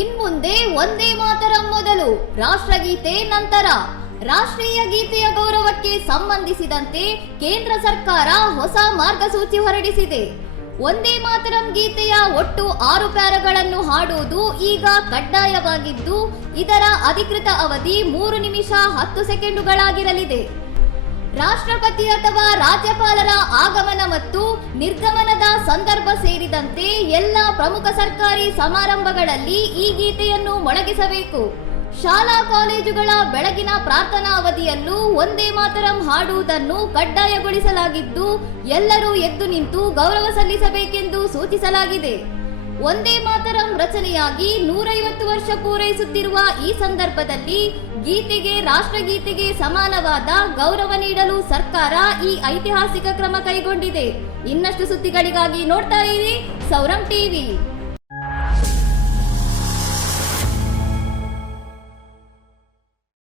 ಇನ್ಮುಂದೆ ಒಂದೇ ಮಾತರಂ ಮೊದಲು, ರಾಷ್ಟ್ರಗೀತೆ ನಂತರ. ರಾಷ್ಟ್ರೀಯ ಗೀತೆಯ ಗೌರವಕ್ಕೆ ಸಂಬಂಧಿಸಿದಂತೆ ಕೇಂದ್ರ ಸರ್ಕಾರ ಹೊಸ ಮಾರ್ಗಸೂಚಿ ಹೊರಡಿಸಿದೆ. ಒಂದೇ ಮಾತರಂ ಗೀತೆಯ ಒಟ್ಟು ಆರು ಪ್ಯಾರಗಳನ್ನು ಹಾಡುವುದು ಈಗ ಕಡ್ಡಾಯವಾಗಿದ್ದು, ಇದರ ಅಧಿಕೃತ ಅವಧಿ ಮೂರು ನಿಮಿಷ ಹತ್ತು ಸೆಕೆಂಡುಗಳಾಗಿರಲಿದೆ. ರಾಷ್ಟ್ರಪತಿ ಅಥವಾ ರಾಜ್ಯಪಾಲರ ಆಗಮನ ಮತ್ತು ನಿರ್ಗಮನದ ಸಂದರ್ಭ ಸೇರಿದಂತೆ ಎಲ್ಲ ಪ್ರಮುಖ ಸರ್ಕಾರಿ ಸಮಾರಂಭಗಳಲ್ಲಿ ಈ ಗೀತೆಯನ್ನು ಮೊಳಗಿಸಬೇಕು. ಶಾಲಾ ಕಾಲೇಜುಗಳ ಬೆಳಗಿನ ಪ್ರಾರ್ಥನಾ ಅವಧಿಯಲ್ಲೂ ಒಂದೇ ಮಾತರಂ ಹಾಡುವುದನ್ನು ಕಡ್ಡಾಯಗೊಳಿಸಲಾಗಿದ್ದು, ಎಲ್ಲರೂ ಎದ್ದು ನಿಂತು ಗೌರವ ಸಲ್ಲಿಸಬೇಕೆಂದು ಸೂಚಿಸಲಾಗಿದೆ. ಒಂದೇ ಮಾತರಂ ರಚನೆಯಾಗಿ ನೂರೈವತ್ತು ವರ್ಷ ಪೂರೈಸುತ್ತಿರುವ ಈ ಸಂದರ್ಭದಲ್ಲಿ ಗೀತೆಗೆ, ರಾಷ್ಟ್ರಗೀತೆಗೆ ಸಮಾನವಾದ ಗೌರವ ನೀಡಲು ಸರ್ಕಾರ ಈ ಐತಿಹಾಸಿಕ ಕ್ರಮ ಕೈಗೊಂಡಿದೆ. ಇನ್ನಷ್ಟು ಸುದ್ದಿಗಳಿಗಾಗಿ ನೋಡ್ತಾ ಇರಿ ಸೌರಂ ಟಿವಿ.